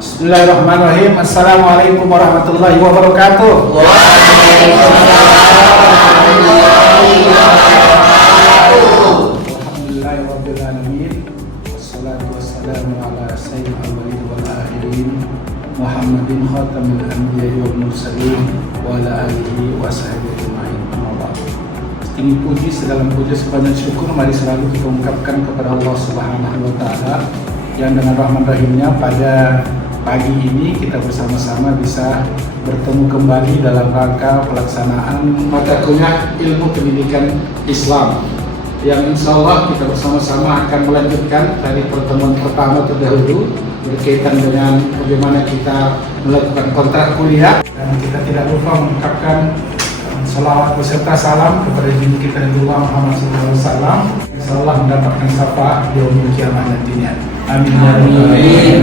Bismillahirrahmanirrahim. Assalamualaikum warahmatullahi wabarakatuh. Alhamdulillahirrahmanirrahim. Wassalatu wassalamu ala sayyidil awwalin wal akhirin Muhammadin khatamil anbiya'i wal mursalin wa ala alihi wa sahbihi ajma'in. Tinggi puji, segala puja, sebanyak syukur mari selalu kita ungkapkan kepada Allah Subhanahu wa taala yang dengan rahman rahimnya pada pagi ini kita bersama-sama bisa bertemu kembali dalam rangka pelaksanaan mata kuliah ilmu pendidikan Islam yang insya Allah kita bersama-sama akan melanjutkan dari pertemuan pertama terdahulu berkaitan dengan bagaimana kita melakukan kontrak kuliah, dan kita tidak lupa mengucapkan salawat beserta salam kepada junjungan kita Nabi Muhammad SAW. Insya Allah mendapatkan syafaat di yaumil kiamah nantinya. Amin. Amin.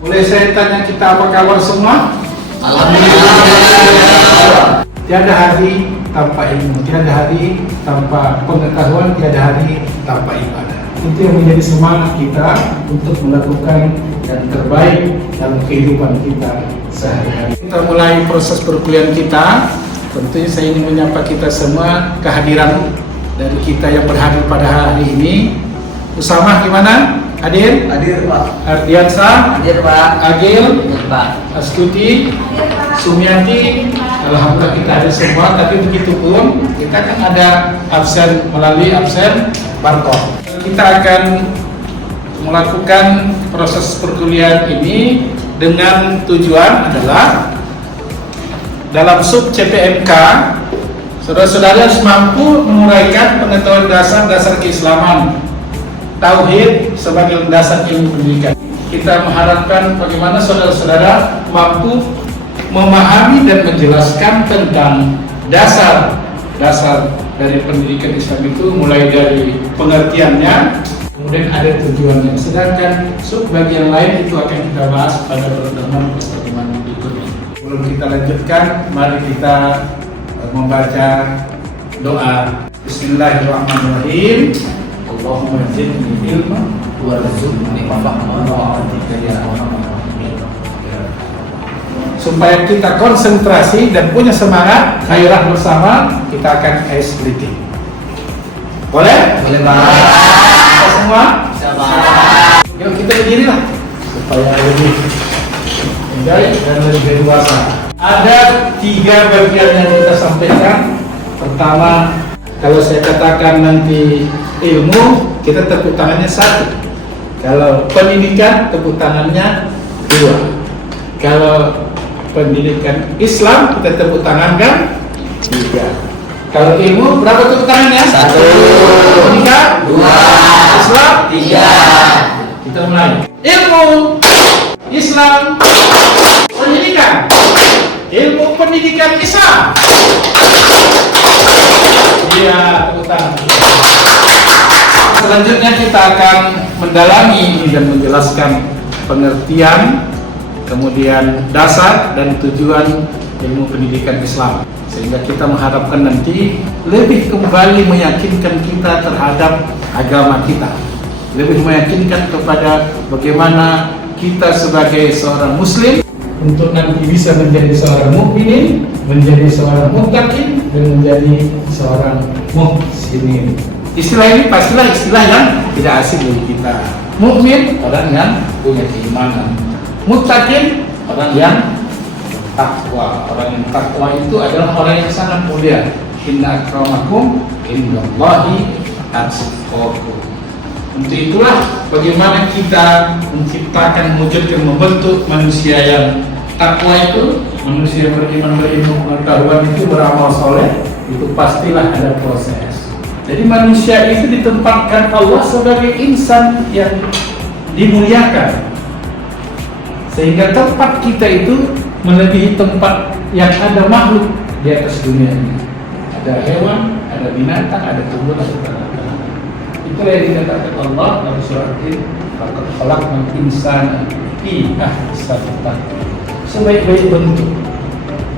Boleh saya tanya kita apa kabar semua? Alhamdulillah. Tiada hari tanpa ilmu, tiada hari tanpa pengetahuan, tiada hari tanpa ibadah. Itu yang menjadi semangat kita untuk melakukan yang terbaik dalam kehidupan kita sehari-hari. Kita mulai proses perkuliahan kita. Tentunya saya ingin menyapa kita semua, kehadiran dari kita yang berhadir pada hari ini. Usama gimana? Hadir? Hadir Pak. Ardiansa? Hadir Pak. Agil? Hadir Pak. Astuti? Hadir Pak. Sumiati? Alhamdulillah kita ada semua, tapi begitu pun kita kan ada absen melalui absen barcode. Kita akan melakukan proses perkuliahan ini dengan tujuan adalah dalam sub CPMK, saudara-saudara harus mampu menguraikan pengetahuan dasar-dasar keislaman, tauhid sebagai dasar ilmu pendidikan. Kita mengharapkan bagaimana saudara-saudara mampu memahami dan menjelaskan tentang dasar-dasar dari pendidikan Islam itu, mulai dari pengertiannya, kemudian ada tujuannya. Sedangkan sub bagian lain itu akan kita bahas pada pertemuan berikutnya. Sebelum kita lanjutkan, mari kita membaca doa. Bismillahirrahmanirrahim. Allahumma zidni ilma warzuqni fahma wa atika ya arhamar rahimin. Supaya kita konsentrasi dan punya semangat gairah bersama, kita akan ice breathing. Boleh? Boleh Pak. Semua? Siap. Yuk kita berdirilah supaya lebih dan lebih dewasa. Ada 3 bagian yang kita sampaikan. Pertama, kalau saya katakan nanti ilmu, kita tepuk tangannya 1. Kalau pendidikan, tepuk tangannya 2. Kalau pendidikan Islam, kita tepuk tangan kan 3. Kalau ilmu, berapa tepuk tangannya? 1. Pendidikan 2. Islam 3. Kita mulai. Ilmu Islam pendidikan, ilmu pendidikan Islam. Iya, utang. Selanjutnya kita akan mendalami dan menjelaskan pengertian, kemudian dasar dan tujuan ilmu pendidikan Islam, sehingga kita mengharapkan nanti lebih kembali meyakinkan kita terhadap agama kita, lebih meyakinkan kepada bagaimana kita sebagai seorang muslim untuk nanti bisa menjadi seorang mukminin, menjadi seorang muttaqin, dan menjadi seorang muhsinin. Istilah ini pastilah istilah yang tidak asing bagi kita. Mukmin, orang yang punya keimanan. Muttaqin, orang yang takwa. Orang yang takwa itu adalah orang yang sangat mulia. Inna akramakum indallahi atqakum. Untuk itulah bagaimana kita menciptakan, mewujudkan, membentuk manusia yang takwa itu, manusia beriman, berilmu, pengetahuan itu, beramal soleh, itu pastilah ada proses. Jadi manusia itu ditempatkan Allah sebagai insan yang dimuliakan, sehingga tempat kita itu melebihi tempat yang ada makhluk di atas dunia ini. Ada hewan, ada binatang, ada tumbuhan, ada tanaman. Itulah yang dikatakan Allah dalam surah Al-Jin, "Laqad khalaqnal insana fi ahsani taqwim." Sebaik-baik bentuk,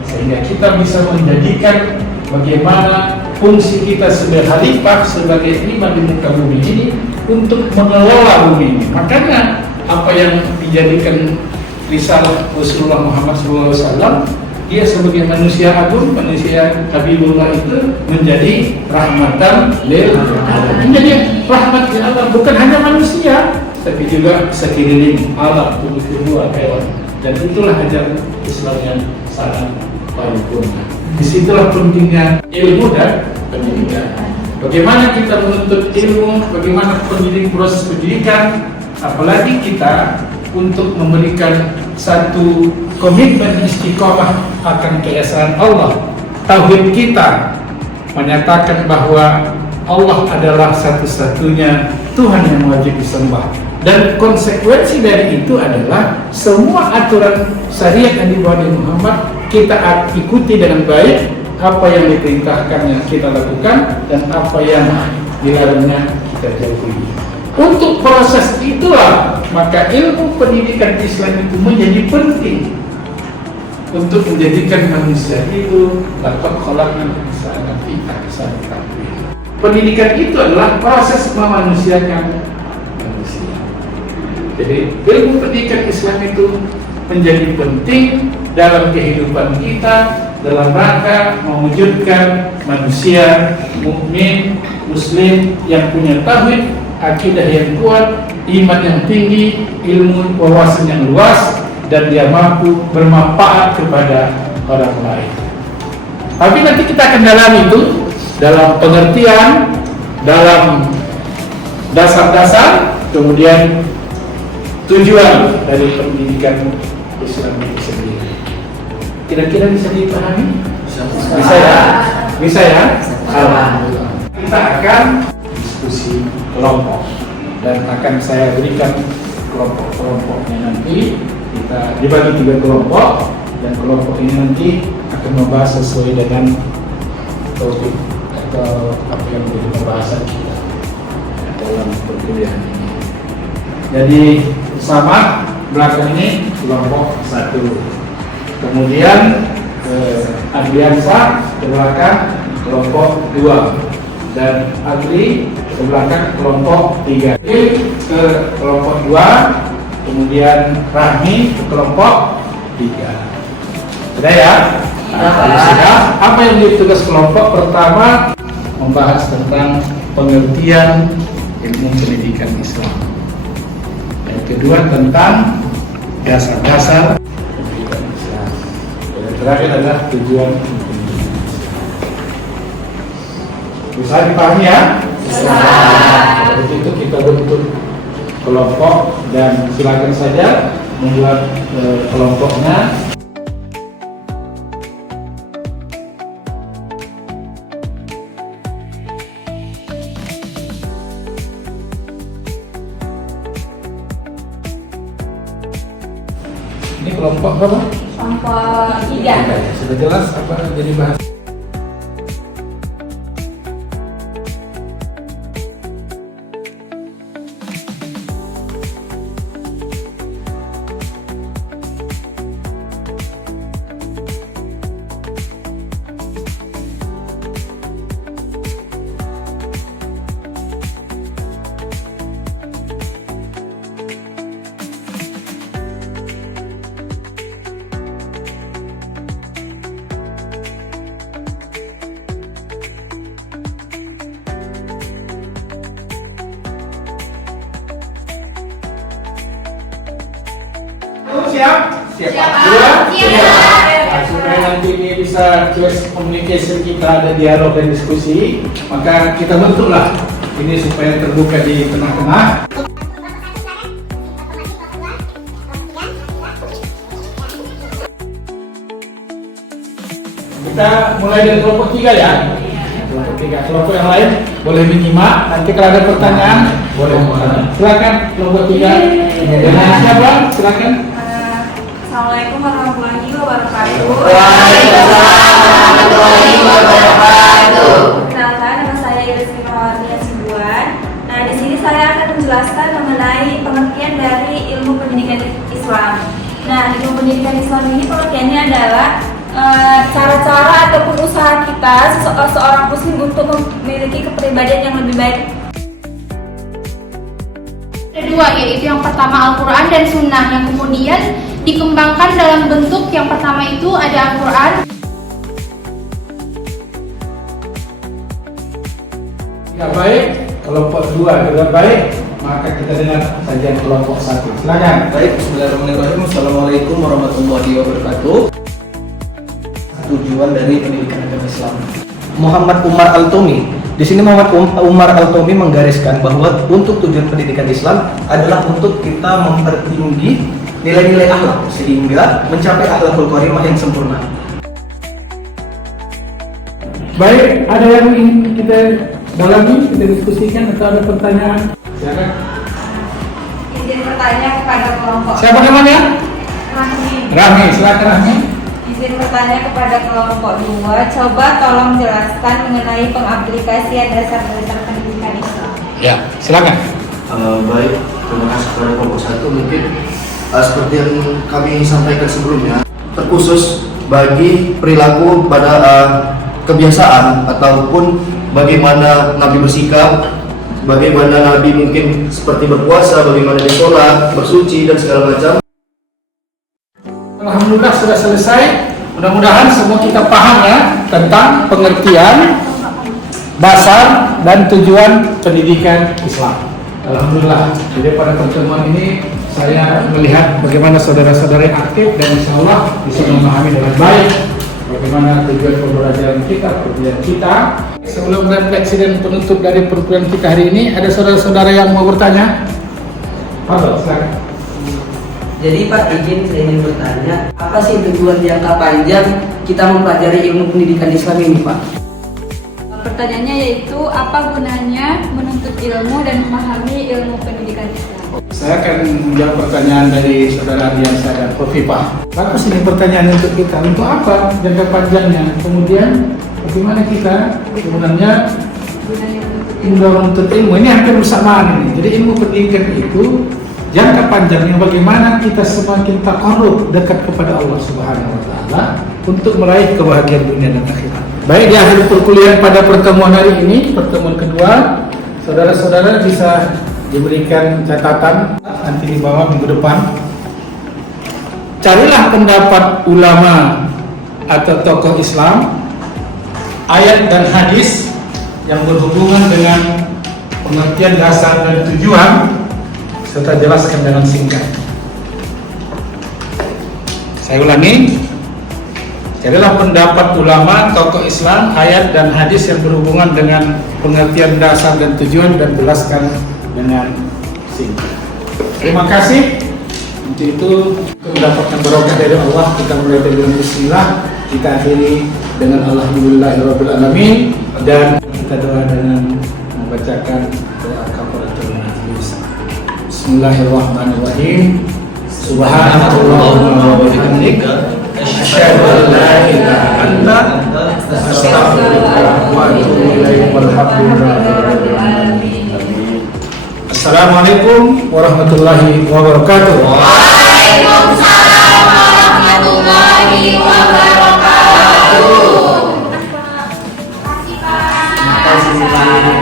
sehingga kita bisa menjadikan bagaimana fungsi kita sebagai khalifah, sebagai imam di muka bumi ini untuk mengelola bumi ini. Makanya apa yang dijadikan risalah Rasulullah Muhammad SAW, dia sebagai manusia agung, manusia Habibullah itu menjadi rahmatan lil alamin, menjadi rahmat lil alam, bukan hanya manusia tapi juga sekeliling alam, tubuh hewan. Dan itulah ajaran Islam yang sangat paripurna. Disitulah pentingnya ilmu dan pendidikan. Bagaimana kita menuntut ilmu, bagaimana proses pendidikan, apalagi kita untuk memberikan satu komitmen istiqomah akan keesaan Allah. Tauhid kita menyatakan bahwa Allah adalah satu-satunya Tuhan yang wajib disembah. Dan konsekuensi dari itu adalah semua aturan syariat yang dibawa oleh Muhammad kita ikuti dengan baik. Apa yang diperintahkannya kita lakukan, dan apa yang dilarangnya kita jauhi. Untuk proses itulah maka ilmu pendidikan Islam itu menjadi penting untuk menjadikan manusia itu dapat khalaqal insana fi ahsani taqwim. Pendidikan itu adalah proses memanusiakan manusia. Jadi ilmu pendidikan Islam itu menjadi penting dalam kehidupan kita, dalam rangka mewujudkan manusia mukmin, muslim yang punya tauhid, akidah yang kuat, iman yang tinggi, ilmu wawasan yang luas, dan dia mampu bermanfaat kepada orang lain. Tapi nanti kita akan dalami itu dalam pengertian, dalam dasar-dasar, kemudian tujuan dari pendidikan Islam itu sendiri. Kira-kira bisa dipahami? Bisa ya? Bisa ya? Alhamdulillah. Kita akan diskusi kelompok dan akan saya berikan kelompok-kelompoknya nanti. Kita dibagi 3 kelompok dan kelompok ini nanti akan membahas sesuai dengan topik atau apa yang menjadi pembahasan kita dalam perkuliahan ini. Jadi sama belakang ini kelompok 1. Kemudian Adriansa ke belakang kelompok 2 dan Adri ke belakang kelompok 3. Ke kelompok 2, kemudian Rahmi ke kelompok 3. Sudah ya? Sudah. Apa yang menjadi tugas kelompok? Pertama, membahas tentang pengertian ilmu pendidikan Islam. Yang kedua tentang dasar-dasar pendidikan Islam. Yang terakhir adalah tujuan pendidikan Islam. Bisa dipahami ya? Bisa. Dari itu kita bentuk kelompok dan silakan saja membuat kelompoknya. Ini kelompok berapa? Kelompok 3. Sudah jelas apa yang jadi bahas? Siap? Siap. Nah, supaya nanti ini bisa close communication kita, ada dialog dan diskusi, maka kita bentuklah ini supaya terbuka di tengah-tengah. Kita mulai dari kelompok 3 ya. Kelompok 3. Kelompok yang lain boleh menyimak. Nanti kalau ada pertanyaan boleh bertanya. Silakan kelompok 3. Dengan siapa? Silakan. Assalamualaikum warahmatullahi wabarakatuh. Waalaikumsalam warahmatullahi wabarakatuh. Kenalkan, nama saya Iris Rimawati Hasibuan. Nah, di sini saya akan menjelaskan mengenai pengertian dari ilmu pendidikan Islam. Nah, ilmu pendidikan Islam ini pengertiannya adalah cara-cara ataupun usaha kita seorang muslim untuk memiliki kepribadian yang lebih baik. Ada 2, yaitu yang pertama Al-Quran dan Sunnah, yang kemudian dikembangkan dalam bentuk yang pertama itu ada Al-Quran. Tidak baik, kelompok 2 tidak baik, maka kita dengar sajian kelompok 1. Silakan. Baik, bismillahirrahmanirrahim. Assalamualaikum warahmatullahi wabarakatuh. Tujuan dari pendidikan agama Islam. Muhammad Umar Al-Tumi. Di sini Muhammad Umar Al-Tumi menggariskan bahwa untuk tujuan pendidikan Islam adalah untuk kita mempertinggi nilai-nilai akhlak sehingga mencapai akhlakul karimah yang sempurna. Baik, ada yang ingin kita dalami, kita diskusikan atau ada pertanyaan? Silakan. Izin bertanya kepada kelompok. Siapa namanya? Rahmi. Rahmi, silakan Rahmi. Izin bertanya kepada kelompok 2, coba tolong jelaskan mengenai pengaplikasian dasar-dasar pendidikan Islam. Ya, silakan. Baik, terima kasih kepada kelompok 1. Mungkin seperti yang kami sampaikan sebelumnya, terkhusus bagi perilaku pada kebiasaan ataupun bagaimana Nabi bersikap, bagaimana Nabi mungkin seperti berpuasa, bagaimana dia sholat, bersuci dan segala macam. Alhamdulillah sudah selesai. Mudah-mudahan semua kita paham ya tentang pengertian dasar dan tujuan pendidikan Islam. Alhamdulillah. Jadi pada pertemuan ini saya melihat bagaimana saudara-saudara aktif dan insya Allah bisa memahami dengan baik bagaimana tujuan pembelajaran kita, perkuliahan kita. Sebelum refleksi dan penutup dari perkuliahan kita hari ini, ada saudara-saudara yang mau bertanya? Halo, silakan. Jadi Pak, izin saya ingin bertanya, apa sih tujuan jangka panjang kita mempelajari ilmu pendidikan Islam ini, Pak? Pertanyaannya yaitu apa gunanya menuntut ilmu dan memahami ilmu pendidikan Islam? Saya akan menjawab pertanyaan dari saudara Diansa dan Khofifah. Bagus ini pertanyaan untuk kita. Untuk apa jangka panjangnya? Kemudian bagaimana kita sebenarnya menuntut ilmu? Ini hampir bersamaan ini. Jadi ilmu pendidikan itu jangka panjangnya bagaimana kita semakin takarrub dekat kepada Allah Subhanahu wa taala untuk meraih kebahagiaan dunia dan akhirat. Baik, di akhir perkuliahan pada pertemuan hari ini, pertemuan kedua, saudara-saudara bisa diberikan catatan nanti di bawah minggu depan. Carilah pendapat ulama atau tokoh Islam, ayat dan hadis yang berhubungan dengan pengertian dasar dan tujuan, serta jelaskan dengan singkat. Saya ulangi, carilah pendapat ulama, tokoh Islam, ayat dan hadis yang berhubungan dengan pengertian dasar dan tujuan dan jelaskan dengan singkat. Terima kasih. Untuk itu mendapatkan barokah dari Allah, kita mulai dengan bismillah, kita akhiri dengan alhamdulillahirabbil alamin, dan kita doa dengan membacakan doa kafaratul majlis. Bismillahirrahmanirrahim. Subhanallahumma wa bihamdika asyhadu an la ilaha illa anta astaghfiruka wa atubu ilaik. Walhamdulillahirabbil alamin. Assalamualaikum warahmatullahi wabarakatuh. Waalaikumsalam warahmatullahi wabarakatuh. Terima kasih, Pak.